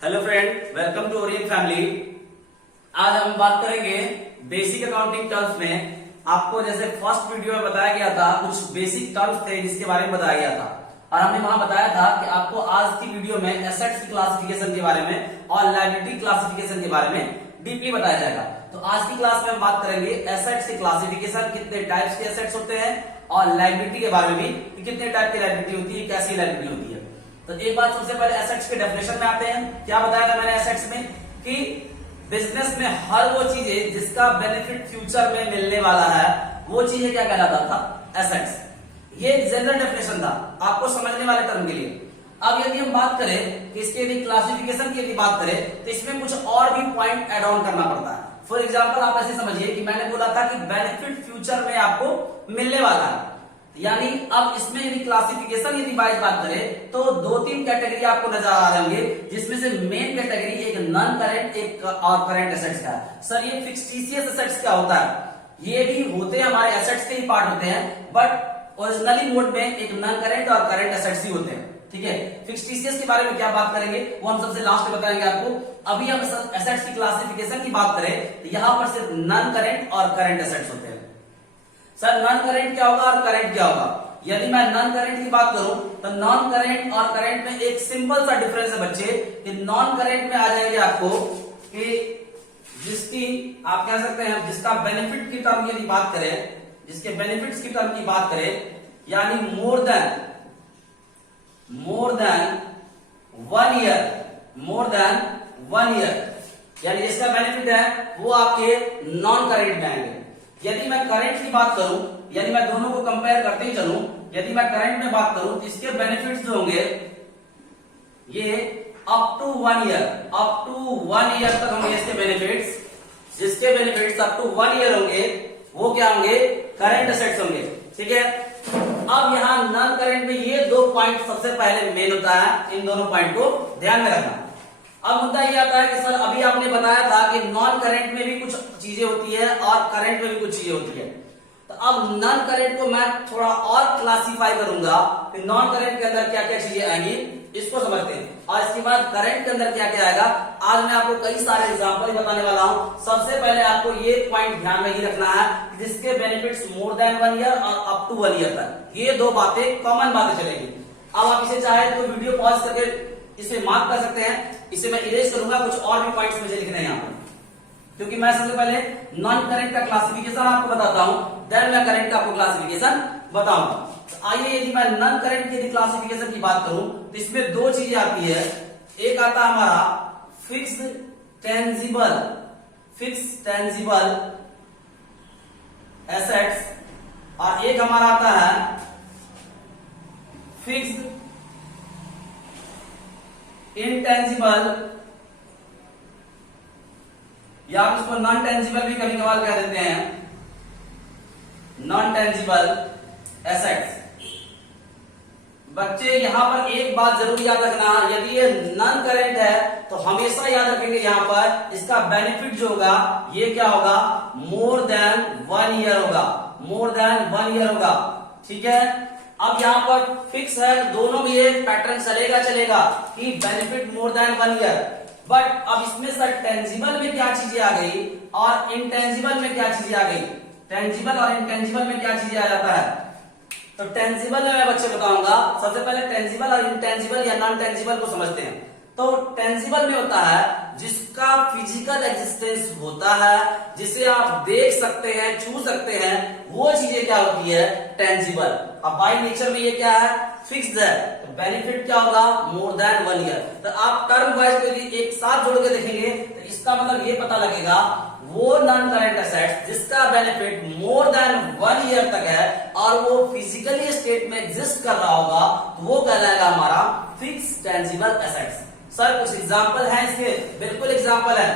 Hello friend, welcome to Orion family. आज हम बात करेंगे बेसिक अकाउंटिंग टर्म्स में। आपको जैसे फर्स्ट वीडियो में बताया गया था, कुछ बेसिक टर्म्स थे जिसके बारे में बताया गया था और हमने वहां बताया था कि आपको आज की वीडियो में एसेट्स की क्लासिफिकेशन के बारे में और लायबिलिटी क्लासिफिकेशन के बारे में डीपली बताया जाएगा। तो आज की क्लास में हम बात करेंगे एसेट्स की क्लासिफिकेशन, कितने टाइप्स के एसेट्स होते हैं, और लायबिलिटी के बारे में भी कि कितने टाइप की लायबिलिटी होती है, कैसी लायबिलिटी होती है। तो एक बात, सबसे पहले एसेट्स के डेफिनेशन में आते हैं। क्या बताया था मैंने एसेट्स में कि बिजनेस में हर वो चीजें जिसका बेनिफिट फ्यूचर में मिलने वाला है, वो चीजें क्या कहलाता था, एसेट्स। ये जनरल डेफिनेशन था आपको समझने वाले टर्म के लिए। अब यदि हम बात करें कि इसके यदि क्लासिफिकेशन की यदि बात करें तो इसमें कुछ और भी पॉइंट एड ऑन करना पड़ता है। फॉर एग्जाम्पल आप ऐसे समझिए कि मैंने बोला था कि बेनिफिट फ्यूचर में आपको मिलने वाला है, यानी अब इसमें यदि क्लासिफिकेशन यदि वाइज बात करें तो दो तीन कैटेगरी आपको नजर आ रहे होंगे, जिसमें से मेन कैटेगरी एक नॉन करेंट, एक और करेंट एसेट्स का है। सर ये फिक्टिशियस एसेट्स क्या होता है? ये भी होते हैं, हमारे एसेट्स के ही पार्ट होते हैं, बट ओरिजिनली मोड में एक नॉन करेंट और करेंट एसेट्स ही होते हैं। ठीक है, फिक्टिशियस के बारे में क्या बात करेंगे वो हम सबसे लास्ट में बताएंगे आपको। अभी हम एसेट्स की क्लासिफिकेशन की बात करें तो यहां पर सिर्फ नॉन करेंट और करेंट एसेट्स होते हैं। सर नॉन करेंट क्या होगा और करेंट क्या होगा? यदि मैं नॉन करेंट की बात करूं तो नॉन करेंट और करेंट में एक सिंपल सा डिफरेंस है बच्चे, कि नॉन करेंट में आ जाएंगे आपको कि जिसकी आप कह सकते हैं जिसका बेनिफिट की टर्म यदि बात करें, जिसके बेनिफिट्स की टर्म की बात करें, यानी मोर देन 1 ईयर, यानी जिसका बेनिफिट है वो आपके नॉन करेंट में आएंगे। यदि मैं करंट की बात करूं, यदि मैं दोनों को कंपेयर करते ही चलूं, यदि मैं करंट में बात करूं तो इसके बेनिफिट्स जो होंगे ये अप टू 1 ईयर तक होंगे इसके बेनिफिट्स। जिसके बेनिफिट्स अप टू 1 ईयर होंगे वो क्या होंगे, करंट एसेट्स होंगे। ठीक है, अब यहां नॉन करंट में ये दो पॉइंट सबसे पहले मेन होता है, इन दोनों पॉइंट को ध्यान में रखना। अब मुद्दा ये आता है कि सर अभी आपने बताया था कि नॉन करंट में भी कुछ चीजें होती है और करंट में भी कुछ चीजें होती है। तो अब नॉन करंट को मैं थोड़ा और क्लासिफाई करूंगा कि नॉन करंट के अंदर क्या क्या चीजें आएंगी, इसको समझते हैं, और इसके बाद करंट के अंदर क्या क्या आएगा। आज मैं आपको कई सारे एग्जांपल बताने वाला हूं। सबसे पहले आपको ये पॉइंट ध्यान में ही रखना है कि जिसके बेनिफिट्स मोर देन 1 ईयर और अप टू 1 ईयर तक, ये दो बातें कॉमन बातें चलेंगी। अब आप इसे चाहे तो वीडियो पॉज करके इसे मार्क कर सकते हैं, इसे मैं इरेज करूंगा, कुछ और भी पॉइंट्स मुझे लिखने हैं यहाँ पर, क्योंकि मैं सबसे पहले नॉन करंट का क्लासिफिकेशन आपको बताता हूं, देन मैं करंट का आपको क्लासिफिकेशन बताऊंगा। तो आइए, यदि मैं नॉन करंट की क्लासिफिकेशन की बात करूं तो इसमें दो चीजें आती है। एक आता है हमारा फिक्स्ड टेंजिबल एसेट्स, और एक हमारा आता है फिक्स्ड इनटेंजिबल, या आप इसको नॉन टेंजिबल भी कभी कभार कह देते हैं, नॉन टेंजिबल एसेट्स। बच्चे यहां पर एक बात जरूर याद रखना, यदि ये नॉन करेंट है तो हमेशा याद रखेंगे यहां पर इसका बेनिफिट जो होगा ये क्या होगा, मोर देन 1 ईयर होगा, मोर देन 1 ईयर होगा। ठीक है, अब यहां पर फिक्स है, दोनों में ये पैटर्न चलेगा कि benefit more than 1 year. But अब इसमें सर टेंजिबल में क्या चीजें आ गई और इंटेंजिबल में क्या चीजें आ गई, टेंजिबल और इंटेंजिबल में क्या चीजें आ जाता है। तो टेंजिबल में मैं बच्चे बताऊंगा, सबसे पहले टेंजिबल और इंटेंजिबल या नॉन टेंजिबल को समझते हैं। तो टेंजिबल में होता है जिसका फिजिकल एग्जिस्टेंस होता है, जिसे आप देख सकते हैं, छू सकते हैं, वो चीजें क्या होती है, टेंजिबल। अब बाय नेचर में ये क्या है, फिक्स्ड है, तो बेनिफिट क्या होगा, मोर देन 1 ईयर। तो आप टर्म वाइज को यदि एक साथ जोड़ के देखेंगे तो इसका मतलब ये पता लगेगा वो नॉन करंट एसेट्स जिसका बेनिफिट मोर देन 1 ईयर तक है और वो फिजिकली स्टेट में एग्जिस्ट कर रहा होगा, तो वो कहलाएगा हमारा फिक्स्ड टेंजिबल एसेट्स। सर कुछ एग्जांपल है इसके? बिल्कुल एग्जांपल है।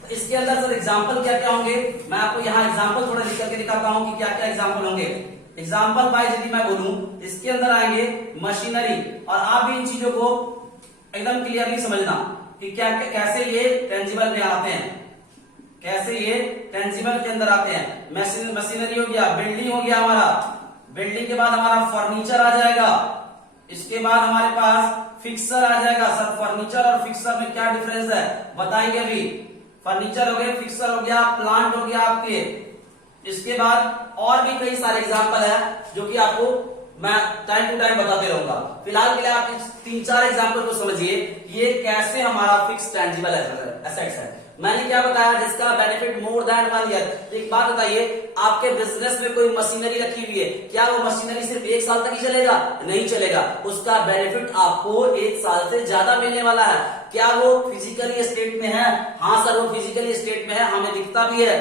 तो इसके अंदर सर एग्जांपल क्या क्या होंगे, मैं आपको यहाँ एग्जांपल थोड़ा लिख करके दिखाता हूँ कि क्या क्या एग्जांपल होंगे। एग्जांपल वाइज यदि मैं बोलूं, इसके अंदर आएंगे मशीनरी, और आप भी इन चीजों को एकदम क्लियरली समझना कि क्या कैसे ये टेंजिबल में आते हैं, कैसे ये टेंजिबल के अंदर आते हैं। मशीनरी हो गया, बिल्डिंग हो गया हमारा, बिल्डिंग के बाद हमारा फर्नीचर आ जाएगा, इसके बाद हमारे पास फिक्सर आ जाएगा। सर फर्नीचर और फिक्सर में क्या डिफरेंस है बताएंगे अभी। फर्नीचर हो गया, फिक्सर हो गया, प्लांट हो गया आपके। इसके बाद और भी कई सारे एग्जाम्पल है जो कि आपको मैं टाइम टू टाइम बताते रहूंगा। फिलहाल के लिए आप इस 3-4 एग्जाम्पल को समझिए, ये कैसे हमारा फिक्स टेंजिबल एसेट्स है। मैंने क्या बताया, जिसका बेनिफिट मोर देन 1 ईयर। एक बात बताइए, आपके बिजनेस में कोई मशीनरी रखी हुई है, क्या वो मशीनरी सिर्फ 1 साल तक ही चलेगा? नहीं चलेगा, उसका बेनिफिट आपको 1 साल से ज्यादा मिलने वाला है। क्या वो फिजिकली स्टेट में है? हाँ सर, वो फिजिकली स्टेट में है, हमें दिखता भी है,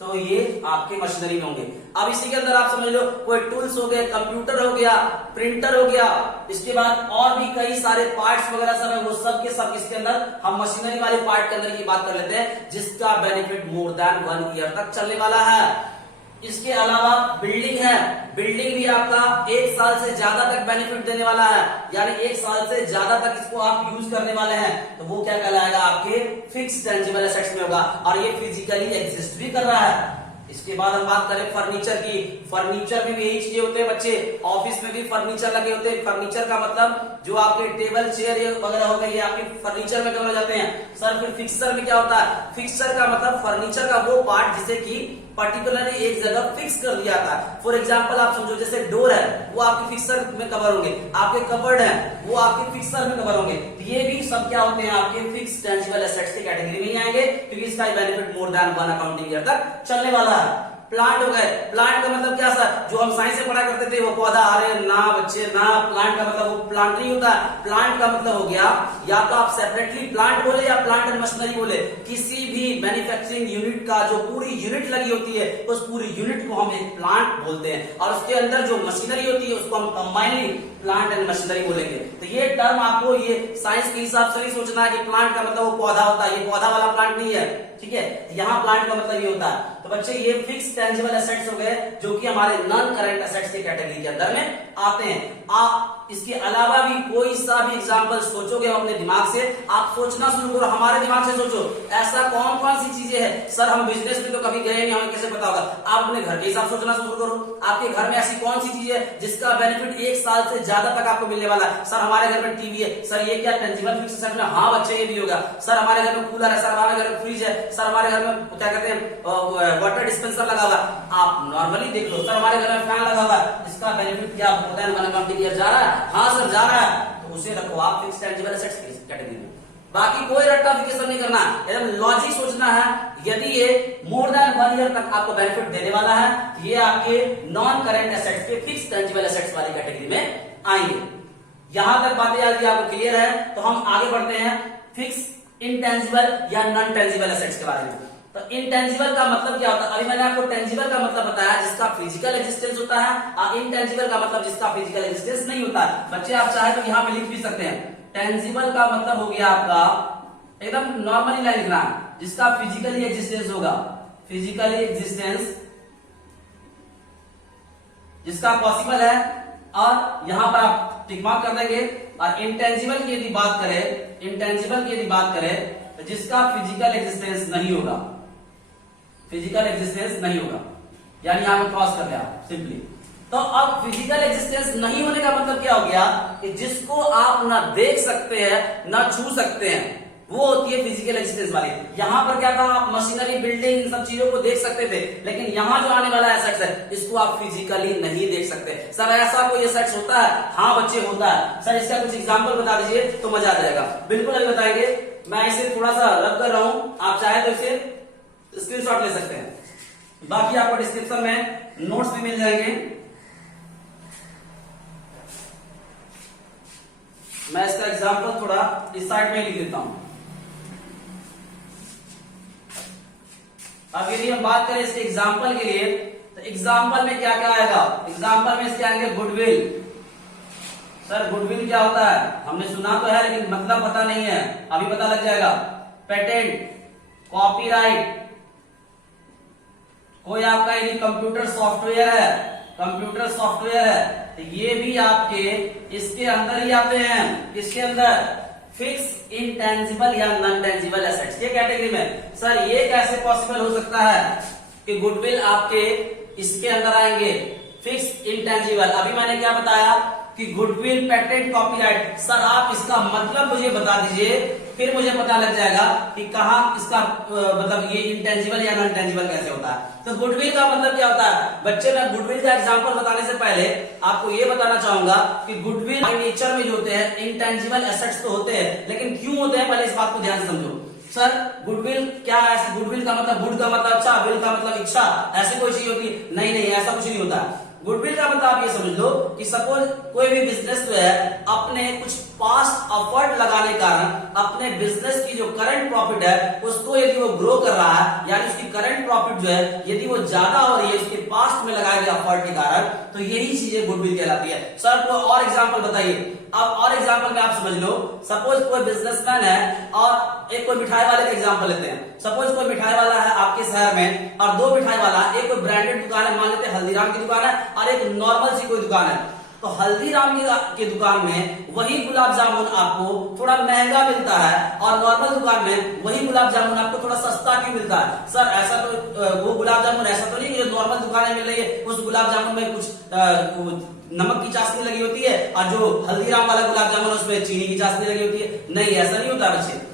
तो ये आपके मशीनरी में होंगे। अब इसी के अंदर आप समझ लो, कोई टूल्स हो गए, कंप्यूटर हो गया, प्रिंटर हो गया, इसके बाद और भी कई सारे पार्ट्स वगैरह सब है, वो सब के सब इसके अंदर हम मशीनरी वाले पार्ट के अंदर की बात कर लेते हैं, जिसका बेनिफिट मोर देन 1 ईयर तक चलने वाला है। इसके अलावा बिल्डिंग है, बिल्डिंग भी आपका 1 साल से ज्यादा तक बेनिफिट देने वाला है, यानी 1 साल से ज्यादा तक इसको आप यूज करने वाले हैं, तो वो क्या कहलाएगा, आपके फिक्स टेंजिबल एसेट्स में होगा, और ये फिजिकली एग्जिस्ट भी कर रहा है। इसके बाद हम बात करें फर्नीचर की। फर्नीचर में भी यही चीजें होते हैं बच्चे, ऑफिस में भी फर्नीचर लगे होते हैं। फर्नीचर का मतलब जो आपके टेबल चेयर वगैरह हो गए, ये आपके फर्नीचर में कवर हो जाते हैं। सर फिर फिक्सर में क्या होता है? फिक्सर का मतलब फर्नीचर का वो पार्ट जिसे कि पर्टिकुलरली एक जगह फिक्स कर दिया था। फॉर एग्जाम्पल आप समझो, जैसे डोर है वो आपके फिक्सर में कवर होंगे, आपके कबर्ड है वो आपके फिक्सर में कवर होंगे। ये भी सब क्या होते हैं, आपके फिक्स टेंजिबल एसेट्स की कैटेगरी में ही आएंगे, क्योंकि इसका benefit more than 1 accounting year तक चलने वाला है। प्लांट हो गए, प्लांट का मतलब क्या सर, जो हम साइंस में पढ़ा करते थे वो पौधा, अरे ना बच्चे ना, प्लांट का मतलब वो प्लांट नहीं होता। प्लांट का मतलब हो गया, या तो आप सेपरेटली प्लांट बोले या प्लांट एंड मशीनरी बोले, किसी भी मैन्युफैक्चरिंग यूनिट का जो पूरी यूनिट लगी होती है, उस पूरी यूनिट को हम एक प्लांट बोलते हैं, और उसके अंदर जो मशीनरी होती है उसको हम कंबाइनली प्लांट एंड मशीनरी बोलेंगे। तो ये टर्म आपको ये साइंस के हिसाब से नहीं सोचना है कि प्लांट का मतलब वो पौधा होता है, ये पौधा वाला प्लांट नहीं है, ठीक है। यहाँ प्लांट का मतलब ये होता है। तो बच्चे ये फिक्स टेंजिबल एसेट्स हो गए, जो कि हमारे नॉन करंट एसेट्स की कैटेगरी के अंदर में आते हैं। आप इसके अलावा भी कोई सा भी एग्जांपल सोचोगे अपने दिमाग से, आप सोचना शुरू करो, हमारे दिमाग से सोचो, ऐसा कौन कौन सी चीजें हैं। सर हम बिजनेस में तो कभी गए नहीं, हमें कैसे पता होगा? आप अपने घर के हिसाब सोचना शुरू करो, आपके घर में ऐसी कौन सी चीज है जिसका बेनिफिट 1 साल से ज्यादा तक आपको मिलने वाला है। सर हमारे घर में टीवी है, सर ये क्या टेंजिबल फिक्स एसेट में? हाँ बच्चे ये भी होगा। सर हमारे घर में कूलर है, सर हमारे घर में फ्रिज है, सर हमारे घर में क्या कहते हैं वाटर डिस्पेंसर लगा हुआ। आप नॉर्मली देख लो, सर हमारे घर में फैन लगा हुआ है, इसका बेनिफिट क्या मोर देन 1 अकाउंटिंग ईयर जा रहा है? हाँ सर जा रहा है, तो उसे रखो आप फिक्स टेंजिबल एसेट्स की कैटेगरी में। बाकी कोई रट्टाफिकेशन नहीं करना, एकदम लॉजिक सोचना है। यदि ये मोर देन 1 ईयर तक आपको बेनिफिट देने वाला है, ये आपके नॉन करंट एसेट्स के फिक्स टेंजिबल एसेट्स वाली कैटेगरी में आएंगे। यहां तक बातें यदि आपको क्लियर है, तो हम आगे बढ़ते हैं फिक्स इंटेंजिबल या नॉन टेंजिबल एसेट्स के बारे में। तो इंटेंजिबल का मतलब क्या होता है? अभी मैंने आपको टेंजिबल का मतलब बताया, जिसका फिजिकल एग्जिस्टेंस होता है, और इनटेंजिबल का मतलब जिसका फिजिकल एग्जिस्टेंस नहीं होता है। बच्चे आप चाहे तो यहां पे लिख भी सकते हैं, टेंजिबल का मतलब हो गया आपका, एकदम नॉर्मली लाइन लिखना, जिसका फिजिकली एग्जिस्टेंस होगा, फिजिकली एग्जिस्टेंस जिसका पॉसिबल है, और यहां पर आप टिक मार्क कर देंगे। और इंटेंजिबल की यदि बात करें, इंटेंजिबल की यदि बात करें, तो जिसका फिजिकल एग्जिस्टेंस नहीं होगा, फिजिकल एग्जिस्टेंस नहीं होगा, यानी यहां पे क्रॉस कर लिया सिंपली। तो अब फिजिकल एग्जिस्टेंस नहीं होने का मतलब क्या हो गया, कि जिसको आप ना देख सकते हैं ना छू सकते हैं, वो होती है फिजिकल एग्जिस्टेंस वाली। यहां पर क्या था, आप मशीनरी, बिल्डिंग, इन सब चीजों को देख सकते थे, लेकिन यहां जो आने वाला एसेट्स है, इसको आप फिजिकली नहीं देख सकते। सर ऐसा कोई एसेट्स होता है? हाँ बच्चे होता है। सर इसका कुछ एग्जांपल बता दीजिए तो मजा आ जाएगा। बिल्कुल अभी बताएंगे, मैं इसे थोड़ा सा रब कर रहा हूं, आप चाहे तो इसे स्क्रीनशॉट ले सकते हैं, बाकी आपको डिस्क्रिप्शन में नोट्स भी मिल जाएंगे। मैं इसका एग्जांपल थोड़ा इस साइड में लिख देता हूं। अब यदि हम बात करें इसके एग्जांपल के लिए, तो एग्जांपल में क्या क्या आएगा? एग्जांपल में इसके आएंगे गुडविल। सर गुडविल क्या होता है? हमने सुना तो है, लेकिन मतलब पता नहीं है, अभी पता लग जाएगा। पेटेंट, कॉपीराइट, कोई आपका यदि कंप्यूटर सॉफ्टवेयर है, कंप्यूटर सॉफ्टवेयर है, तो ये भी आपके इसके अंदर ही आते हैं। किसके अंदर? फिक्स इंटेंजिबल या नॉन टेंजिबल एसेट्स के कैटेगरी में। सर ये कैसे पॉसिबल हो सकता है कि गुडविल आपके इसके अंदर आएंगे, फिक्स इंटेंजिबल? अभी मैंने क्या बताया, कि गुडविल पेटेंट कॉपीराइट, सर आप इसका मतलब मुझे बता दीजिए, फिर मुझे पता लग जाएगा कि कहाँ इसका मतलब ये इंटेंजिबल या नॉन इंटेंजिबल कैसे होता है। तो गुडविल का मतलब क्या होता है बच्चे, मैं गुडविल का एग्जांपल बताने से पहले आपको ये बताना चाहूंगा कि गुडविल बाय नेचर में जो होते हैं इंटेंजिबल एसेट्स तो होते हैं, लेकिन क्यों होते हैं पहले इस बात को ध्यान से समझो। सर गुडविल क्या है, गुडविल का मतलब गुड का मतलब अच्छा, विल का मतलब इच्छा, ऐसी कोई चीज होती है? नहीं, ऐसा कुछ नहीं होता। गुडविल का मतलब आप ये समझ लो कि सपोज कोई भी बिजनेस जो है अपने कुछ पास्ट एफर्ट लगाने के कारण अपने बिजनेस की जो करंट प्रॉफिट है उसको यदि वो ग्रो कर रहा है, यानी उसकी करंट प्रॉफिट जो है यदि वो ज्यादा हो रही है उसके पास्ट में लगाए गए एफर्ट के कारण, तो यही चीजें गुडविल कहलाती है। सर कोई और एग्जांपल बताइए। अब और एग्जांपल में आप समझ लो, सपोज कोई बिजनेसमैन है और एक कोई मिठाई वाले का एग्जांपल लेते हैं। सपोज कोई मिठाई वाला है आपके शहर में और दो मिठाई वाला, एक कोई ब्रांडेड दुकान है, मान लेते हैं हल्दीराम की दुकान है और एक नॉर्मल सी कोई दुकान है। तो हल्दीराम की दुकान में वही गुलाब जामुन आपको थोड़ा महंगा मिलता है और नॉर्मल दुकान में वही गुलाब जामुन आपको थोड़ा सस्ता क्यों मिलता है? सर ऐसा तो वो गुलाब जामुन ऐसा तो नहीं कि जो नॉर्मल दुकान में मिल रही है उस गुलाब जामुन में कुछ नमक की चाशनी लगी होती है और जो हल्दीराम वाला गुलाब जामुन उसमें चीनी की चाशनी लगी होती है? नहीं, ऐसा नहीं होता बच्चे।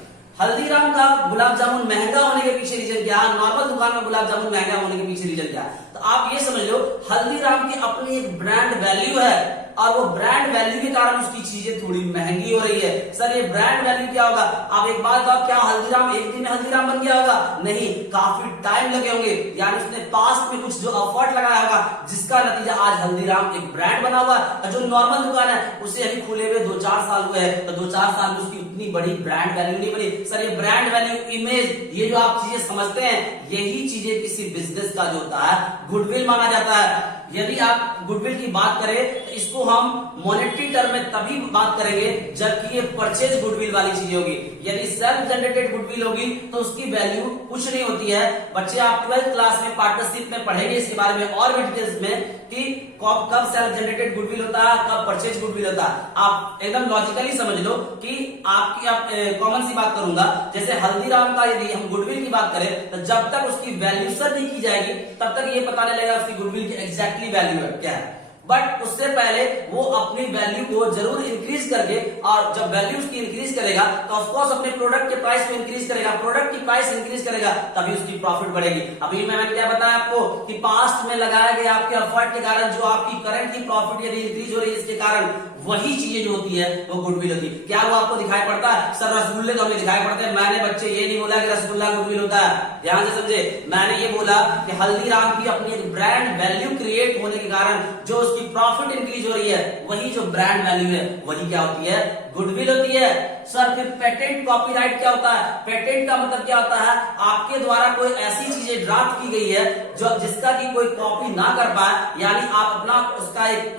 हल्दीराम का गुलाब जामुन महंगा होने के पीछे रीजन क्या है, नॉर्मल दुकान में गुलाब जामुन महंगा होने के पीछे रीजन क्या है? तो आप ये समझ लो हल्दीराम की अपनी एक ब्रांड वैल्यू है और वो ब्रांड वैल्यू के कारण उसकी चीजें थोड़ी महंगी हो रही है। सर ये ब्रांड वैल्यू क्या होगा? आप एक बात बताओ, क्या हल्दीराम एक दिन में हल्दीराम बन गया होगा? नहीं, काफी टाइम लगे होंगे, यानी उसने पास्ट में कुछ जो एफर्ट लगाया होगा जिसका नतीजा आज हल्दीराम एक ब्रांड बना हुआ है। जो नॉर्मल दुकान है उसे अभी खुले हुए 2-4 साल हुए हैं, तो 2-4 साल में उसकी उतनी बड़ी ब्रांड वैल्यू नहीं बनी। सर ये ब्रांड वैल्यू, इमेज, ये जो आप चीजें समझते हैं यही चीजें किसी बिजनेस का जो होता है गुडविल माना जाता है। यदि आप गुडविल की बात करें तो इसको हम मॉनेटरी टर्म में तभी बात करेंगे जबकि ये परचेज गुडविल वाली चीजें होगी। यदि सेल्फ जनरेटेड गुडविल होगी तो उसकी वैल्यू कुछ नहीं होती है। बच्चे आप 12th क्लास में पार्टनरशिप में पढ़ेंगे इसके बारे में और भी डिटेल्स में कि कब सेल्फ जनरेटेड गुडविल होता है, कब परचेज गुडविल होता है। आप एकदम लॉजिकली समझ लो कि आपकी कॉमन सी बात करूंगा, जैसे हल्दीराम का यदि हम गुडविल की बात करें तो जब तक उसकी वैल्यू सर नहीं की जाएगी तब तक ये पता नहीं लगेगा उसकी गुडविल की एग्जैक्टली वैल्यू है क्या है। बट उससे पहले वो अपनी वैल्यू को जरूर इंक्रीज करके, और जब वैल्यू उसकी इंक्रीज करेगा तो ऑफ कोर्स अपने प्रोडक्ट के प्राइस को इंक्रीज करेगा, प्रोडक्ट की प्राइस इंक्रीज करेगा तभी उसकी प्रॉफिट बढ़ेगी। अभी मैंने क्या बताया आपको कि पास्ट में लगाए गए आपके एफर्ट के कारण जो आपकी करंट की प्रॉफिट यदि इंक्रीज हो रही है इसके कारण वही चीजें जो होती है वो गुडविल होती है। क्या वो आपको दिखाई पड़ता है? सर रसगुल्ले तो हमें दिखाई पड़ते हैं। मैंने बच्चे ये नहीं बोला कि रसगुल्ला गुडविल होता है, ध्यान से समझे। मैंने ये बोला कि हल्दीराम की अपनी एक ब्रांड वैल्यू क्रिएट होने के कारण जो उसकी प्रॉफिट इंक्रीज हो रही है वही जो ब्रांड वैल्यू है वही क्या होती है? गुडविल होती है। सर फिर पेटेंट कॉपीराइट क्या होता है? पेटेंट का मतलब क्या होता है? आपके द्वारा कोई ऐसी चीजें ड्राफ्ट की गई है जो जिसका की कोई कॉपी ना कर पाए, यानी आप अपना उसका एक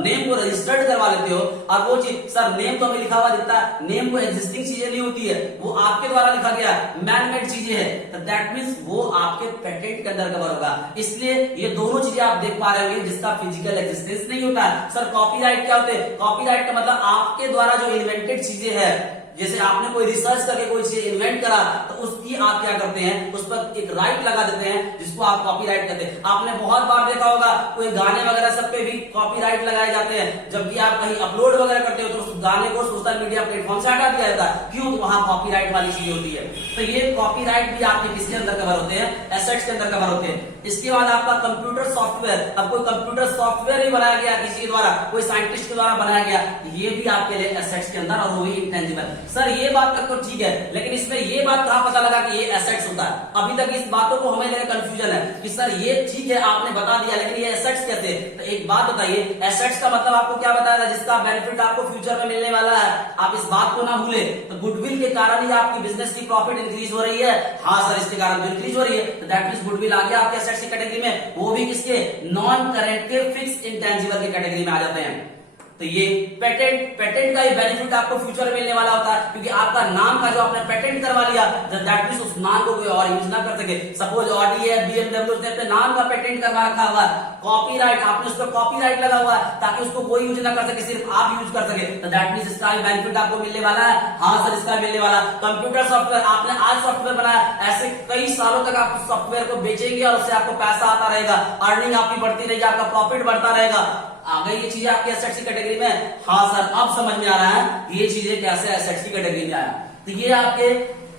नेम को रजिस्टर्ड करवा लेते हो और वो चीज, सर नेम तो हमें लिखा हुआ दिखता है, नेम को एग्जिस्टिंग चीजें नहीं होती है, वो आपके द्वारा लिखा गया मैन मेड चीजें है, तो दैट मींस वो आपके पेटेंट के अंदर कवर होगा। इसलिए ये दोनों चीजें आप देख पा रहे होंगे जिसका फिजिकल एग्जिस्टेंस नहीं होता है। सर कॉपीराइट क्या होते हैं? कॉपीराइट का मतलब आपके द्वारा जो इन्वेंटेड चीजें है, जैसे आपने कोई रिसर्च करके कोई चीज इन्वेंट करा तो उसकी आप क्या करते हैं, उस पर एक राइट लगा देते हैं जिसको आप कॉपीराइट कहते हैं। आपने बहुत बार देखा होगा कोई गाने वगैरह सब पे भी कॉपीराइट लगाए जाते हैं, जबकि आप कहीं अपलोड वगैरह करते हो तो उस गाने को सोशल मीडिया प्लेटफॉर्म से हटा दिया जाता है। क्यों? तो वहां कॉपीराइट वाली चीज होती है। तो ये कॉपीराइट भी आपके किसके अंदर कवर होते हैं? एसेट्स के अंदर कवर होते हैं। इसके बाद आपका कंप्यूटर सॉफ्टवेयर। अब कोई कंप्यूटर सॉफ्टवेयर ही बनाया गया किसी के द्वारा, कोई साइंटिस्ट के द्वारा बनाया गया, ये भी आपके लिए एसेट्स के अंदर और वो भी इंटेंजिबल। सर ये बात तक तो ठीक है, लेकिन इसमें ये बात कहां पता लगा कि ये एसेट्स होता है? अभी तक इस बातों को हमें लगा कंफ्यूजन है कि सर ये ठीक है आपने बता दिया, लेकिन ये एसेट्स कैसे? तो एक बात बताइए, एसेट्स का मतलब आपको क्या बताया था? जिसका बेनिफिट आपको फ्यूचर में मिलने वाला है, आप इस बात को ना भूले। तो गुडविल के कारण ही आपकी बिजनेस की प्रॉफिट इंक्रीज हो रही है। हाँ सर इसके कारण तो इंक्रीज हो रही है, तो दैट मींस गुडविल आ गया आपके एसेट्स की कैटेगरी में, वो भी किसके? नॉन करेंट के, फिक्स इंटेंजिबल की कैटेगरी में आ जाते हैं। तो ये पेटेंट का ये बेनिफिट आपको फ्यूचर में मिलने वाला होता है, क्योंकि आपका नाम का जो आपने पेटेंट करवा लिया, दैट मींस उस नाम को कोई और यूज ना कर सके। सपोज ऑडी है, BMW, उसने अपने नाम का पेटेंट करवा रखा हुआ है, कॉपीराइट आपने उस पर कॉपीराइट लगा हुआ है ताकि उसको कोई यूज ना कर सके, सिर्फ आप यूज कर सके, तो दैट मींस इसका बेनिफिट आपको मिलने वाला है। हाँ सर इसका मिलने वाला। कंप्यूटर सॉफ्टवेयर, आपने आज सॉफ्टवेयर बनाया, ऐसे कई सालों तक आप सॉफ्टवेयर को बेचेंगे और उससे आपको पैसा आता रहेगा, अर्निंग आपकी बढ़ती रहेगी, आपका प्रॉफिट बढ़ता रहेगा। आ गई ये चीजें आपके एसेट्स की कैटेगरी में? हाँ सर, अब समझ में आ रहा है ये चीजें कैसे एसेट्स की कैटेगरी में आया। तो ये आपके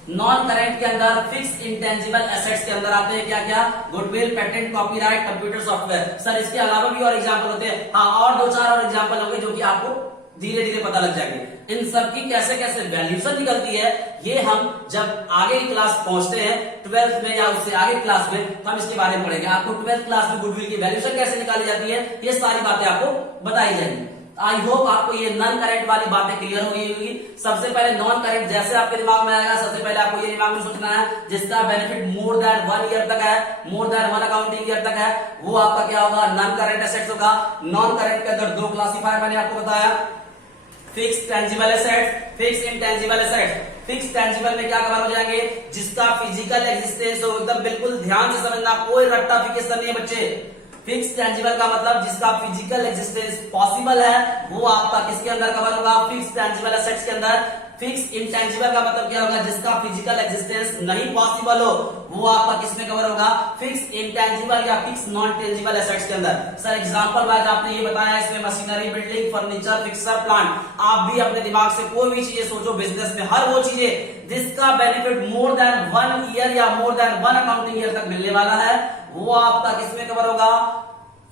नॉन करेंट के अंदर फिक्स इंटेंजिबल एसेट्स के अंदर आते हैं क्या क्या? Goodwill, patent, copyright, computer software. Sir इसके अलावा भी और एग्जांपल होते हैं? हाँ, और 2-4 और एग्जांपल होंगे जो कि आपको धीरे धीरे पता लग जाएंगे। इन सब की कैसे कैसे वैल्यूशन निकलती है ये हम जब आगे की क्लास पहुंचते हैं 12th में या उससे आगे क्लास में, तो हम इसके बारे में पढ़ेंगे। आपको 12th क्लास में गुडविल की वैल्यूशन कैसे निकाली जाती है ये सारी बातें आपको बताई जाएंगी। आई होप आपको ये नॉन करेंट वाली बातें क्लियर हो गई होगी। सबसे पहले नॉन करेंट जैसे आपके दिमाग में आएगा, सबसे पहले आपको ये दिमाग में सोचना है जिसका बेनिफिट मोर देन 1 ईयर तक है, मोर देन 1 अकाउंटिंग ईयर तक है, वो आपका क्या होगा? नॉन करेंट एसेट्स होगा। नॉन करेंट के अंदर 2 क्लासिफायर मैंने आपको बताया, fix tangible assets, fix intangible assets. Fix tangible में क्या कवर हो जाएंगे? जिसका फिजिकल एग्जिस्टेंस हो, एकदम बिल्कुल ध्यान से समझना, कोई रट्टाफिकेशन नहीं है बच्चे। फिक्स टेंजिबल का मतलब जिसका फिजिकल एग्जिस्टेंस पॉसिबल है वो आपका किसके अंदर कवर होगा? फिक्स टेंजिबल एसेट्स के अंदर। फिक्स इंटेंजिबल का मतलब क्या होगा? जिसका फिजिकल एग्जिस्टेंस नहीं पॉसिबल हो वो आपका किसमें कवर होगा? फिक्स इंटेंजिबल या फिक्स नॉन टेंजिबल एसेट्स के अंदर। सर एग्जांपल वाइज आपने ये बताया इसमें machinery, building, furniture, fixer, plant. आप भी अपने दिमाग से कोई भी चीजें सोचो बिजनेस में, हर वो चीजें जिसका बेनिफिट मोर देन 1 ईयर या मोर देन 1 अकाउंटिंग ईयर तक मिलने वाला है वो आपका किसमें कवर होगा?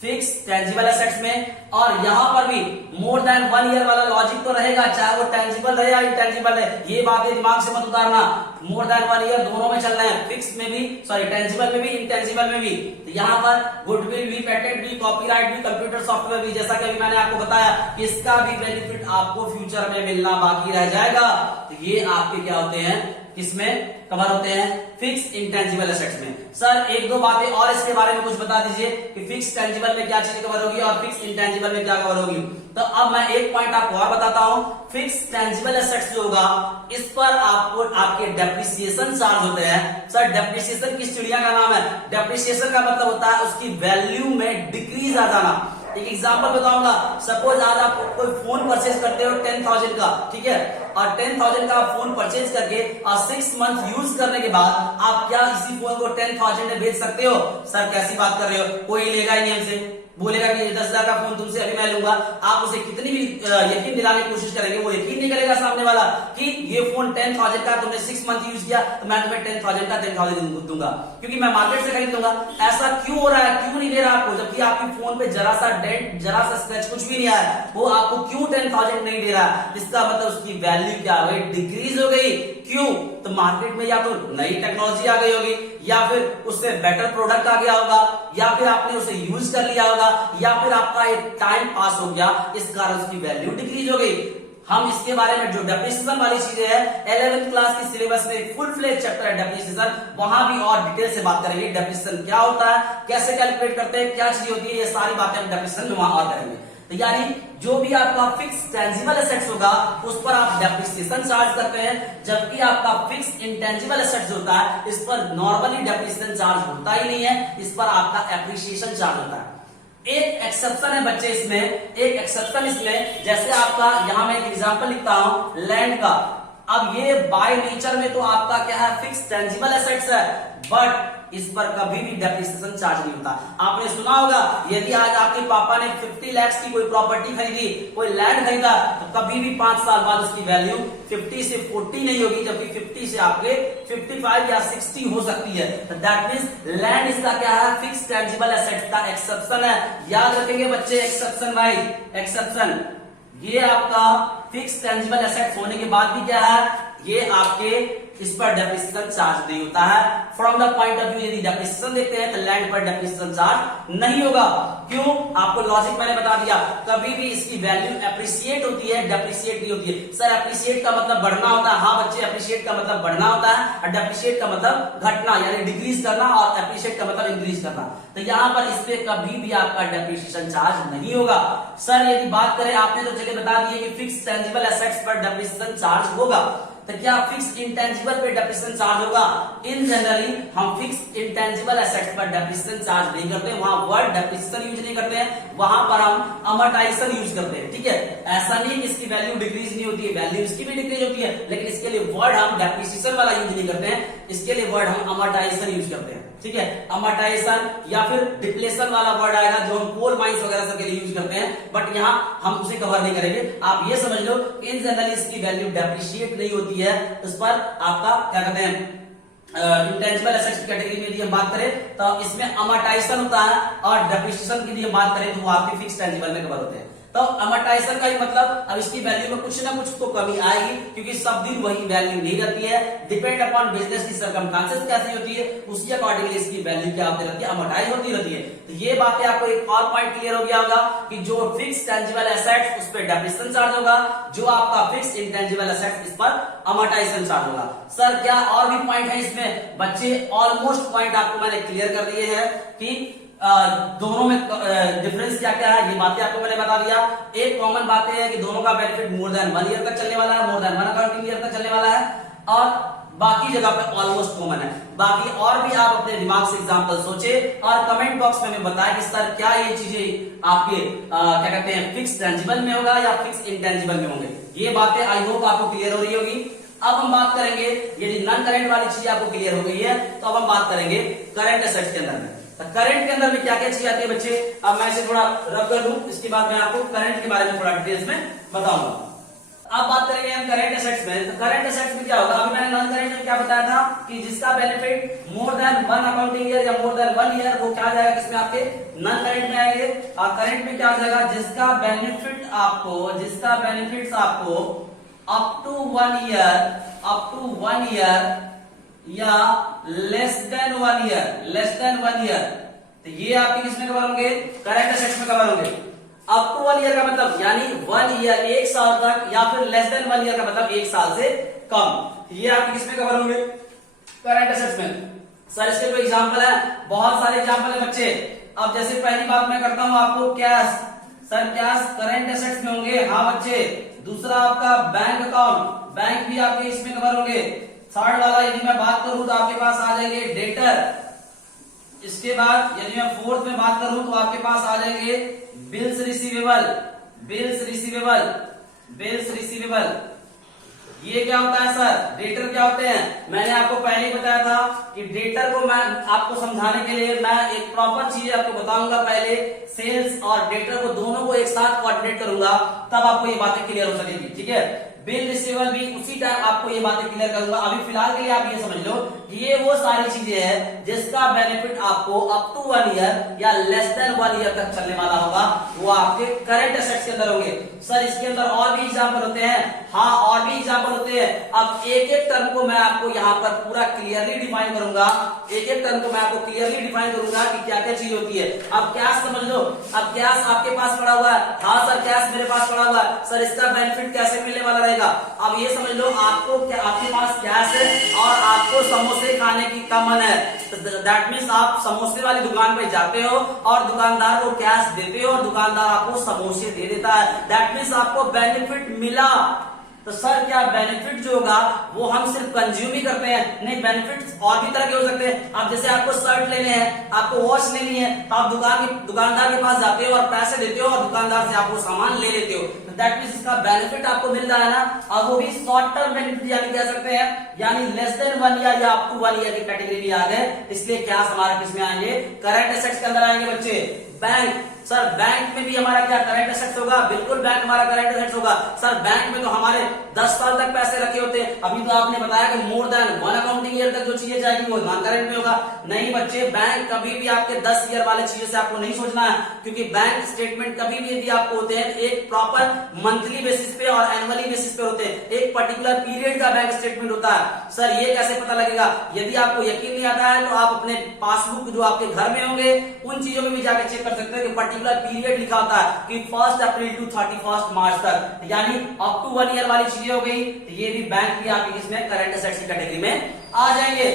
फिक्स टेंजिबल एसेट्स में। और यहां पर भी मोर देन 1 ईयर वाला लॉजिक तो रहेगा, चाहे वो टेंजिबल रहे या इंटेंजिबल है, ये बातें दिमाग से मत उतारना। मोर देन 1 ईयर दोनों में चल रहे हैं, फिक्स में भी, सॉरी टेंजिबल में भी, इंटेंजिबल में भी। तो यहां पर गुडविल भी, पेटेंट भी, कॉपीराइट भी, कंप्यूटर सॉफ्टवेयर भी, जैसा कि अभी मैंने आपको बताया, इसका भी बेनिफिट आपको फ्यूचर में मिलना बाकी रह जाएगा। तो ये आपके क्या होते हैं? किसमें कवर होते हैं? फिक्स इंटेंजिबल एसेट्स में। सर 1-2 बातें और इसके बारे में कुछ बता दीजिए कि फिक्स टेंजिबल में क्या चीज कवर होगी और फिक्स इंटेंजिबल में क्या कवर होगी। तो अब मैं एक पॉइंट आपको और बताता हूं। फिक्स टेंजिबल एसेट्स जो होगा इस पर आपको आपके डेप्रिसिएशन चार्ज होते हैं। सर डेप्रिसिएशन किस चिड़िया का नाम है? डेप्रिसिएशन का मतलब होता है उसकी वैल्यू में डिक्रीज आ जाना। एक एग्जांपल बताऊंगा, सपोज आज आप कोई फोन परचेज करते हो 10,000 का, ठीक है, और 10,000 का फोन परचेज करके और 6 मंथ यूज करने के बाद आप क्या इसी फोन को 10,000 में बेच सकते हो? सर कैसी बात कर रहे हो, कोई लेगा ही नहीं हमसे, बोलेगा कि 10,000 का फोन तुमसे अभी मैं लूंगा। आप उसे कितनी भी यकीन दिलाने की कोशिश करेंगे, वो यकीन नहीं करेगा सामने वाला कि ये फोन 10,000 का तुमने 6 मंथ यूज किया तो मैं तुम्हें 10,000 का 10,000 दूंगा, क्योंकि मैं मार्केट से खरीद लूंगा। ऐसा क्यों हो रहा है? क्यों नहीं दे रहा आपको? जबकि आपकी फोन पे जरा सा डेंट, जरा सा स्क्रैच कुछ भी नहीं आया, वो आपको क्यों 10,000 नहीं दे रहा? इसका मतलब उसकी वैल्यू क्या हो गई? डिक्रीज हो गई। क्यों? तो मार्केट में या तो नई टेक्नोलॉजी आ गई होगी, या फिर उससे बेटर प्रोडक्ट आ गया होगा, या फिर आपने उसे यूज कर लिया होगा, या फिर आपका एक टाइम पास हो गया, इस कारण उसकी वैल्यू डिक्रीज हो गई। हम इसके बारे में जो डेप्रिसिएशन वाली चीजें है 11th क्लास की सिलेबस में एक फुल फ्लेज चैप्टर है डेप्रिसिएशन, वहां भी और डिटेल से बात करेंगे। डेप्रिसिएशन क्या होता है, कैसे कैलकुलेट करते हैं, क्या चीज होती है, ये सारी बातें हम डेप्रिसिएशन में वहां और करेंगे। तो यानी जो भी आपका फिक्स टेंजिबल एसेट्स होगा उस पर आप डेप्रिसिएशन चार्ज करते हैं, जबकि आपका फिक्स इंटेंजिबल एसेट्स होता है इस पर नॉर्मली डेप्रिसिएशन चार्ज होता ही नहीं है, इस पर आपका एप्रिसिएशन चार्ज होता है। एक एक्सेप्शन है बच्चे इसमें, एक एक्सेप्शन इसमें, जैसे आपका यहां मैं एक एग्जांपल लिखता हूं लैंड का। अब ये बाय नेचर में तो आपका क्या है? फिक्स टेंजिबल एसेट्स है, बट इस पर कभी भी डेप्रिसिएशन चार्ज नहीं होता। आपने सुना होगा यदि आज आपके पापा ने 50 लाख की कोई प्रॉपर्टी खरीदी, कोई लैंड खरीदा, तो कभी भी 5 साल बाद उसकी वैल्यू 50 से 40 नहीं होगी, जबकि 50 से आपके 55 या 60 हो सकती है। तो दैट मींस लैंड इसका क्या है? फिक्स टेंजिबल एसेट्स का एक्सेप्शन है। याद रखेंगे बच्चे एक्सेप्शन भाई, एक्सेप्शन। ये आपका फिक्स टेंजिबल एसेट्स होने के बाद भी क्या है? ये आपके इस पर डेप्रिसिएशन चार्ज नहीं होता है। From the point of view यदि डेप्रिसिएशन देखते हैं तो लैंड पर डेप्रिसिएशन चार्ज नहीं होगा। क्यों? आपको लॉजिक मैंने बता दिया, कभी भी इसकी वैल्यू एप्रिसिएट होती है, डेप्रिसिएट नहीं होती है। सर एप्रिसिएट का मतलब बढ़ना होता है? हाँ बच्चे, एप्रिसिएट का मतलब बढ़ना होता है, और डेप्रिसिएट का मतलब घटना यानी डिक्रीज करना, और एप्रिसिएट का मतलब इंक्रीज करना। तो यहां पर इस पे कभी भी आपका डेप्रिसिएशन चार्ज नहीं होगा। सर यदि बात करें, आपने तो जगह बता दी है कि फिक्स टेंजिबल एसेट्स पर डेप्रिसिएशन चार्ज होगा, तो क्या फिक्स इंटेंजिबल पे डेप्रिसिएशन चार्ज होगा? इन जनरली हम फिक्स इंटेंजिबल एसेट्स पर डेप्रिसिएशन चार्ज नहीं करते, वहां वर्ड डेप्रिसिएशन यूज नहीं करते हैं, वहां पर हम अमोर्टाइजेशन यूज करते हैं। ठीक है, ऐसा नहीं कि इसकी वैल्यू डिक्रीज नहीं होती है, वैल्यू इसकी भी डिक्रीज होती है, लेकिन इसके लिए वर्ड हम डेप्रिसिएशन वाला यूज नहीं करते हैं, इसके लिए वर्ड हम अमोर्टाइजेशन यूज करते हैं। ठीक है, अमोर्टाइजेशन या फिर डिप्लेशन वाला वर्ड आएगा जो हम कोल माइंस वगैरह सब के लिए यूज करते हैं, बट यहाँ हम उसे कवर नहीं करेंगे। आप ये समझ लो इन जनरल इसकी वैल्यू डेप्रिशिएट नहीं होती है, उस पर आपका क्या कहते हैं इंटेंजिबल एसेट्स की कैटेगरी में यदि हम बात करें तो इसमें अमोर्टाइजेशन होता है, और डेप्रिसिएशन की यदि बात करें तो वो आपके फिक्स टेंजिबल में कवर होते हैं। तो अमोर्टाइजेशन का ही मतलब अब इसकी वैल्यू में कुछ ना कुछ तो कमी आएगी, क्योंकि सब दिन वही वैल्यू नहीं रहती है, डिपेंड अपॉन बिजनेस की सर्कमस्टेंसेस कैसी होती है उसकी अकॉर्डिंगली इसकी वैल्यू क्या होती रहती है, अमोर्टाइज होती रहती है। तो ये बातें आपको एक और पॉइंट क्लियर हो गया होगा कि जो फिक्स टेंजिबल एसेट्स उस पर डेप्रिसिएशन चार्ज होगा, जो आपका फिक्स इंटेंजिबल एसेट्स इस पर अमोर्टाइजेशन चार्ज होगा। सर क्या और भी पॉइंट है इसमें? बच्चे ऑलमोस्ट पॉइंट आपको मैंने क्लियर कर दिए हैं कि दोनों में डिफरेंस क्या क्या है, ये बातें आपको मैंने बता दिया। एक कॉमन बात है कि दोनों का बेनिफिट मोर देन 1 ईयर तक चलने वाला है, मोर देन 1 अकाउंटिंग ईयर तक चलने वाला है, और बाकी जगह पे ऑलमोस्ट कॉमन है। बाकी और भी आप अपने दिमाग से एग्जांपल सोचे और कमेंट बॉक्स में हमें बताएं कि सर क्या ये चीजें आपके क्या कहते हैं फिक्स टेंजिबल में होगा या फिक्स इंटेंजिबल में होंगे। ये बातें आई होप आपको क्लियर हो रही होगी। अब हम बात करेंगे, यदि नॉन करंट वाली चीज आपको क्लियर हो गई है तो अब हम बात करेंगे करंट एसेट्स के अंदर में। तो करंट के अंदर में क्या क्या चीज आती है बच्चे, अब मैं इसे थोड़ा रब कर लूं, इसके बाद मैं आपको करंट के बारे में थोड़ा डिटेल्स में बताऊंगा। अब बात करेंगे हम करंट एसेट्स में। तो करंट एसेट्स में क्या होगा, अभी मैंने नॉन करंट में क्या बताया था कि जिसका benefit more than 1 accounting year या मोर देन 1 ईयर वो क्या आ जाएगा, किसमें आपके नॉन करंट में आएंगे। और करंट में क्या आ जाएगा, जिसका बेनिफिट्स आपको अप टू 1 ईयर या लेस देन 1 ईयर, तो ये आपके किसमें कवर होंगे, करंट एसेट्स में कवर होंगे। अप टू 1 ईयर का मतलब यानी 1 ईयर 1 साल तक, या फिर लेस देन 1 ईयर का मतलब 1 साल से कम, ये आपके किसमें कवर होंगे, करंट एसेट्स में। सर इसके कोई एग्जांपल है, बहुत सारे एग्जांपल है बच्चे। अब जैसे पहली बात मैं करता हूं आपको cash, sir cash current assets में होंगे, हाँ बच्चे। दूसरा आपका बैंक अकाउंट, बैंक भी आपके इसमें कवर होंगे। थर्ड वाला यदि मैं बात करूं तो आपके पास आ जाएंगे डेटर। इसके बाद यदि मैं फोर्थ में बात करूं तो आपके पास आ जाएंगे बिल्स रिसीवेबल। ये क्या होता है सर, डेटर क्या होते हैं, मैंने आपको पहले ही बताया था कि डेटर को मैं आपको समझाने के लिए मैं एक प्रॉपर चीज आपको बताऊंगा, पहले सेल्स और डेटर को दोनों को एक साथ कोऑर्डिनेट करूंगा, तब आपको ये बातें क्लियर हो सकेगी। ठीक है, बिल रिसीवेबल भी उसी टाइम आपको ये बातें क्लियर करूंगा। अभी फिलहाल के लिए आप ये समझ लो कि ये वो सारी चीजें हैं जिसका बेनिफिट आपको अप टू 1 ईयर या लेस देन 1 ईयर तक चलने वाला होगा, वो आपके करंट एसेट्स के अंदर होंगे। सर इसके अंदर और भी एग्जांपल होते हैं, हाँ और भी एग्जांपल होते हैं। अब एक एक टर्म को मैं आपको यहाँ पर पूरा क्लियरली डिफाइन करूंगा, एक एक टर्म को मैं आपको क्लियरली डिफाइन करूंगा कि क्या क्या चीज होती है। अब कैश समझ लो, अब कैश आपके पास पड़ा हुआ है, हाँ सर कैश मेरे पास पड़ा हुआ है, सर इसका बेनिफिट कैसे मिलने वाला रहेगा। अब ये समझ लो आपको आपके पास कैश है और आपको समोसे खाने की का मन है, दैट मीन्स आप समोसे वाली दुकान पे जाते हो और दुकानदार को कैश देते हो और दुकानदार आपको समोसे दे देता है, दैट मीन्स आपको बेनिफिट मिला। तो सर क्या बेनिफिट जो होगा वो हम सिर्फ कंज्यूम ही करते हैं? नहीं, बेनिफिट्स और भी तरह के हो सकते हैं। अब जैसे आपको शर्ट लेने हैं, आपको वॉच लेनी है, तो आप दुकानदार के पास जाते हो और पैसे देते हो और दुकानदार से आप वो सामान ले लेते हो, तो दैट मीन्स इसका बेनिफिट आपको मिल रहा है ना। अब वो भी शॉर्ट टर्म बेनिफिट यानी कह सकते हैं, यानी लेस देन 1 ईयर या अप टू 1 ईयर की कैटेगरी में आ गए, इसलिए क्या हमारे किसमें आएंगे, करंट एसेट्स के अंदर आएंगे बच्चे। बैंक, सर बैंक में भी हमारा क्या करंट एसेट्स होगा, बिल्कुल बैंक हमारा करंट एसेट्स होगा। सर बैंक में तो हमारे 10 साल तक पैसे रखे होते हैं, अभी तो आपने बताया कि मोर देन 1 अकाउंटिंग ईयर तक जो चीजें जाएगी वो नॉन करंट में होगा। नहीं बच्चे, बैंक कभी भी आपके 10 ईयर वाले चीजों से आपको नहीं सोचना है, क्योंकि बैंक स्टेटमेंट कभी भी यदि आपको होते हैं एक प्रॉपर मंथली बेसिस पे और एनुअली बेसिस पे होते हैं, एक पर्टिकुलर पीरियड का बैंक स्टेटमेंट होता है। सर ये कैसे पता लगेगा, यदि आपको यकीन नहीं आता है तो आप अपने पासबुक जो आपके घर में होंगे उन चीजों में भी जाकर चेक कर सकते हैं कि पर्टिकुलर पीरियड लिखा होता है कि 1 अप्रैल टू 31 मार्च तक, यानी अप टू 1 ईयर वाली चीजें हो गई। तो ये भी बैंक भी आपके इसमें करंट एसेट्स की कैटेगरी में आ जाएंगे।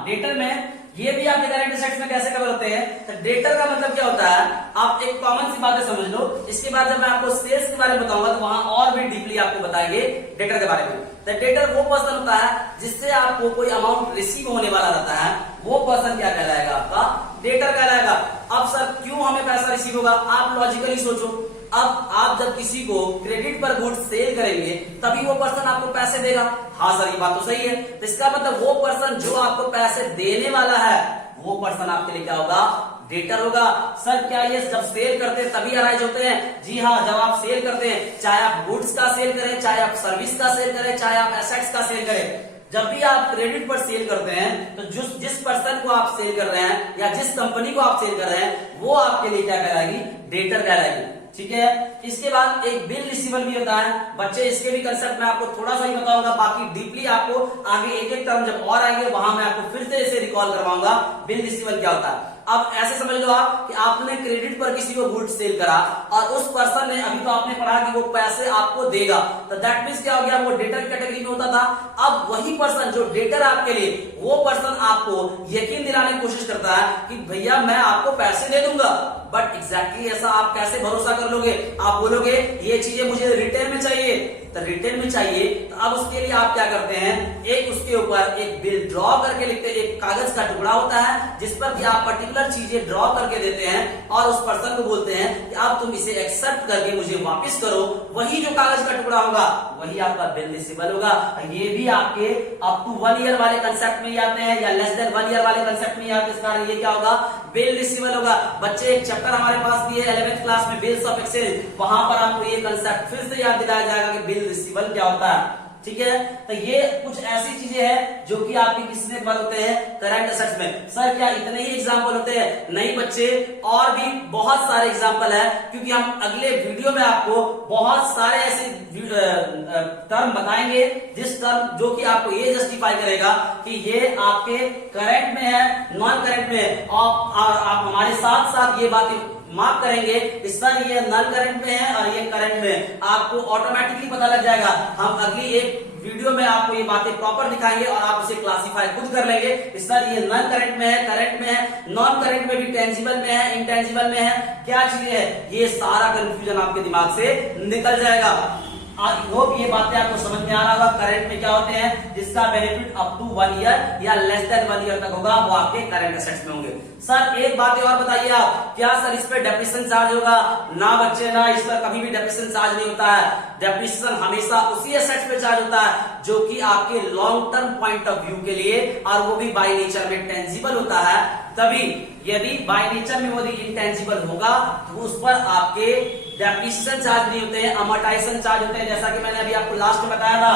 डेटर में ये भी आपके करंट एसेट्स में कैसे कवर होते हैं? तो डेटर का मतलब क्या होता है, आप एक कॉमन सी बातें समझ लो, इसके बाद जब मैं आपको सेल्स के बारे में बताऊंगा तो वहां और भी डीपली आपको बताएंगे डेटर के बारे में। तो डेटर वो पर्सन होता है जिससे आपको कोई अमाउंट रिसीव होने वाला रहता है, वो पर्सन क्या कहलाएगा? आपका डेटर कहलाएगा। अब सर क्यों हमें पैसा रिसीव होगा? आप लॉजिकली सोचो, अब आप जब किसी को क्रेडिट पर गुड्स सेल करेंगे तभी वो पर्सन आपको पैसे देगा। हाँ सर ये बात तो सही है। तो इसका मतलब वो पर्सन जो आपको पैसे देने वाला है वो पर्सन आपके लिए क्या होगा? डेटर होगा। सर क्या ये जब सेल करते हैं तभी अराइज होते हैं? जी हाँ, जब आप सेल करते हैं, चाहे आप गुड्स का सेल करें, चाहे आप सर्विस का सेल करें, चाहे आप एसेट्स का सेल करें, जब भी आप क्रेडिट पर सेल करते हैं तो जिस पर्सन को आप सेल कर रहे हैं या जिस कंपनी को आप सेल कर रहे हैं वो आपके लिए क्या कहलाएगी? डेटर कहलाएगी। ठीक है। इसके बाद एक बिल रिसीवर भी होता है। बच्चे इसके भी कंसेप्ट में आपको थोड़ा सा ही बताऊंगा, बाकी डीपली आपको आगे एक एक टर्म जब और आएंगे वहां मैं आपको फिर से इसे रिकॉल करवाऊंगा बिल रिसीवर क्या होता है। अब ऐसे समझ लो आप कि आपने क्रेडिट पर किसी को गुड्स सेल करा और उस पर्सन ने, अभी तो आपने पढ़ा कि वो पैसे आपको देगा, तो दैट मींस क्या हो गया? वो डेटर कैटेगरी में होता था। अब वही पर्सन जो डेटर आपके लिए, वो पर्सन आपको यकीन दिलाने की कोशिश करता है कि भैया मैं आपको पैसे दे दूंगा, बट एग्जैक्टली ऐसा आप कैसे भरोसा कर लोगे? आप बोलोगे ये चीजें मुझे रिटर्न में चाहिए, तो रिटर्न में चाहिए तो अब उसके लिए आप क्या करते हैं? एक उसके ऊपर एक बिल ड्रॉ करके लिखते हैं, एक कागज का टुकड़ा होता है जिस पर कि आप पर्टिकुलर चीजें ड्रॉ करके देते हैं और उस पर्सन को बोलते हैं कि अब तुम इसे एक्सेप्ट करके मुझे वापस करो। वही जो कागज का टुकड़ा होगा वही आपका बिल रिसीवेबल होगा। ये भी आपके अप टू 1 ईयर वाले कंसेप्ट में ही आते हैं या लेस देन 1 ईयर वाले कंसेप्ट में ही आते हैं। इस कारण ये क्या होगा? बिल रिसीवेबल होगा। बच्चे एक चैप्टर हमारे पास भी है 11th क्लास में, बिल्स ऑफ एक्सचेंज, वहां पर आपको ये कंसेप्ट फिर से याद दिलाया जाएगा कि बिल रिसीवेबल क्या होता है। ठीक है। तो ये कुछ ऐसी चीजें हैं जो कि आपके किसमें कवर होते हैं? करंट एसेट्स में। सर क्या इतने ही एग्जांपल होते हैं? नहीं बच्चे, और भी बहुत सारे एग्जांपल है, क्योंकि हम अगले वीडियो में आपको बहुत सारे ऐसे टर्म बताएंगे जिस टर्म जो कि आपको ये जस्टिफाई करेगा कि ये आपके करंट में है, नॉन करंट में है। और आप हमारे साथ साथ ये बातें मार्क करेंगे कि सर ये नॉन करंट में है और ये करंट में है, आपको ऑटोमेटिकली पता लग जाएगा। हम अगली एक वीडियो में आपको ये बातें प्रॉपर दिखाएंगे और आप उसे क्लासिफाई खुद कर लेंगे कि सर ये नॉन करंट में है, करंट में है, नॉन करंट में भी टेंजिबल में है, इनटेंजिबल में है, क्या चीजें है, ये सारा कंफ्यूजन आपके दिमाग से निकल जाएगा। आई होप ये बातें आपको समझ में आ रहा होगा। करंट में क्या होते हैं? जिसका बेनिफिट अप टू 1 ईयर या लेस देन 1 ईयर तक होगा वो आपके करंट एसेट्स में होंगे। सर एक बात और बताइए आप, क्या सर इस पे डेप्रिसिएशन चार्ज होगा? ना बच्चे ना, इस पर कभी भी डेप्रिसिएशन चार्ज नहीं होता है। डेप्रिसिएशन हमेशा उसी एसेट्स पे चार्ज होता है जो कि आपके long term point of view के लिए, और वो भी बाय नेचर में टेंजिबल होता है। तभी यदि बाय नेचर में वो इंटेंजिबल होगा तो उस पर आपके डेप्रिसिएशन चार्ज नहीं होते हैं, अमोर्टाइजेशन चार्ज होते हैं, जैसा कि मैंने अभी आपको लास्ट में बताया था।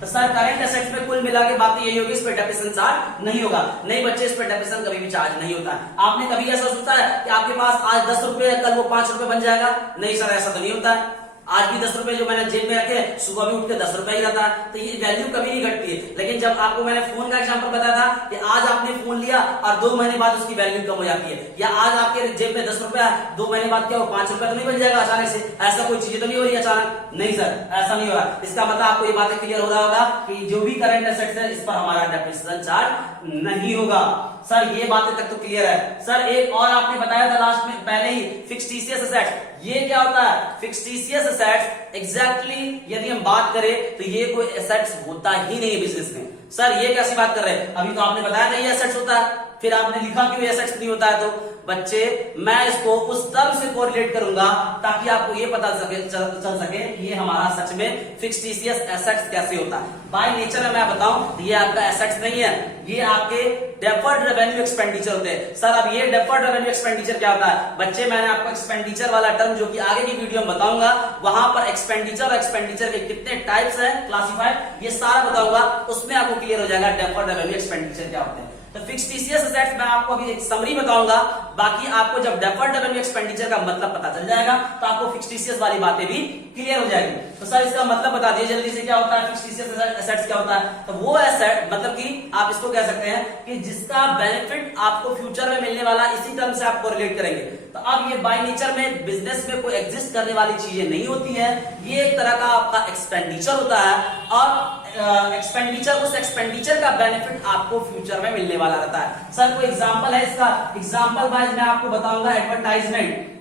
तो सर करंट एसेट्स में कुल मिला के बात यही होगी, इस पर डेप्रिसिएशन चार्ज नहीं होगा। नहीं बच्चे, इस पर डेप्रिसिएशन कभी भी चार्ज नहीं होता है। आपने कभी ऐसा सोचा है कि आपके पास आज 10 रुपए है, कल वो 5 रुपए बन जाएगा? नहीं सर, ऐसा तो नहीं होता है। आज भी 10 रुपए जो मैंने जेब में रखे, सुबह भी उठ के 10 रुपए ही रहता है, तो ये वैल्यू कभी नहीं घटती है। लेकिन जब आपको मैंने फोन का एग्जांपल बताया था कि आज आपने फोन लिया और 2 महीने बाद उसकी वैल्यू कम हो जाती है, या आज आपके जेब में 10 रुपया है, 2 महीने बाद क्या हो 5 रुपया तो नहीं बन जाएगा अचानक से? ऐसा कोई चीज तो नहीं हो रही अचानक? नहीं सर, ऐसा नहीं हो रहा। इसका मतलब आपको ये बातें क्लियर हो रहा होगा कि जो भी करंट एसेट्स है इस पर हमारा डेप्रिसिएशन चार्ज नहीं होगा। सर ये बातें तक तो क्लियर है। सर एक और आपने बताया था लास्ट में पहले ही, फिक्सटीशियस एसेट्स। ये क्या होता है? फिक्सटीशियस एसेट्स एग्जैक्टली यदि हम बात करें तो ये कोई एसेट्स होता ही नहीं बिजनेस में। सर ये कैसी बात कर रहे हैं? अभी तो आपने बताया था ये एसेट्स होता है, फिर आपने लिखा क्यों एसेट्स नहीं होता है? तो बच्चे मैं इसको उस टर्म से कोरिलेट करूंगा ताकि आपको ये पता चल सके कि ये हमारा सच में फिक्सटीशियस एसेट्स कैसे होता है। बाय नेचर में मैं बताऊं ये आपका एसेट्स नहीं है, ये आपके डेफर्ड रेवेन्यू एक्सपेंडिचर होते हैं। सर अब ये डेफर्ड रेवेन्यू एक्सपेंडिचर क्या होता है? बच्चे मैंने आपको एक्सपेंडिचर वाला टर्म जो कि आगे की वीडियो में बताऊंगा, वहां पर एक्सपेंडिचर और एक्सपेंडिचर के कितने टाइप्स हैं क्लासिफाइड, ये सारा बताऊंगा, उसमें आपको क्लियर हो जाएगा डेफर्ड रेवेन्यू एक्सपेंडिचर क्या होते हैं। तो फिक्सटीशियस एसेट्स मैं आपको अभी एक समरी बताऊंगा, बाकी आपको जब डेफर्ड रेवेन्यू एक्सपेंडिचर का मतलब पता चल जाएगा तो आपको फिक्सटीशियस वाली बातें भी क्लियर हो जाएगी। तो सर इसका मतलब बता दिए जल्दी से, क्या होता है फिक्सटीशियस एसेट्स? क्या होता है? तो वो एसेट मतलब कि आप इसको कह सकते हैं कि जिसका बेनिफिट आपको फ्यूचर में मिलने वाला, इसी टर्म से आपको रिलेट करेंगे। तो अब ये बाय नेचर में बिजनेस में कोई एग्जिस्ट करने वाली चीजें नहीं होती है, ये एक तरह का आपका एक्सपेंडिचर होता है। और एक्सपेंडिचर, उस एक्सपेंडिचर का बेनिफिट आपको फ्यूचर में मिलने वाला रहता है। सर कोई एग्जांपल है इसका? एग्जांपल वाइज मैं आपको बताऊंगा।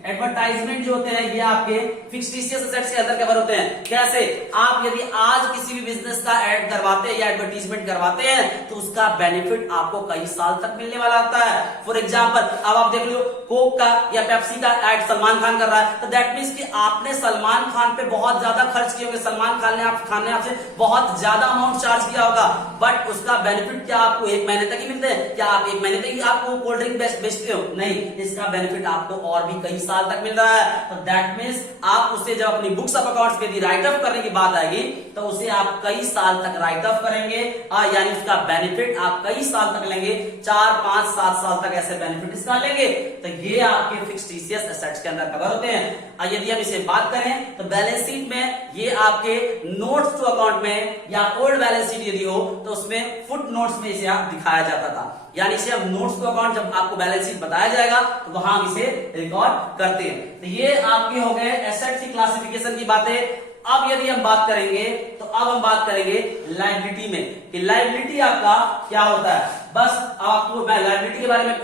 एडवर्टाइजमेंट जो होते हैं ये आपके फिक्टिशियस एसेट्स के अंदर कवर होते हैं। कैसे? आप यदि आज किसी भी बिजनेस का ऐड करवाते हैं या एडवर्टीजमेंट करवाते हैं तो उसका बेनिफिट आपको कई साल तक मिलने वाला आता है। फॉर एग्जांपल अब आप देख लो कोक का या पेप्सी का ऐड सलमान खान कर रहा है, तो दैट मींस कि आपने सलमान खान पे बहुत ज्यादा खर्च किए होंगे, सलमान खान ने आपसे बहुत ज्यादा अमाउंट चार्ज किया होगा, बट उसका बेनिफिट क्या आपको एक महीने तक ही मिलते हैं? क्या आप एक महीने तक ही आपको कोल्ड ड्रिंक बेचते हो? नहीं, इसका बेनिफिट आपको और भी कई साल तक मिल रहा है। तो दैट मींस आप उसे जब अपनी बुक्स ऑफ अकाउंट्स पे राइट ऑफ करने की बात आएगी तो उसे आप कई साल तक राइट ऑफ करेंगे, यानी उसका बेनिफिट आप कई साल तक लेंगे, 4, 5, 7 साल तक ऐसे बेनिफिट इसका लेंगे। तो ये आपके फिक्टिशियस एसेट्स के अंदर कवर होते हैं। यदि हम इसे बात करें तो बैलेंस शीट में ये आपके नोट्स टू अकाउंट में या ओल्ड बैलेंस शीट यदि हो तो उसमें फुट नोट्स में इसे आप दिखाया जाता था, यानी इसे हम नोट्स टू अकाउंट जब आपको बैलेंस शीट बताया जाएगा तो वहां हम इसे रिकॉर्ड करते हैं। तो ये आपके हो गए एसेट की क्लासिफिकेशन की बातें। अब यदि हम बात करेंगे तो अब हम बात करेंगे लायबिलिटी में कि लायबिलिटी आपका क्या होता है। बस आपको मैं लायबिलिटी के बारे में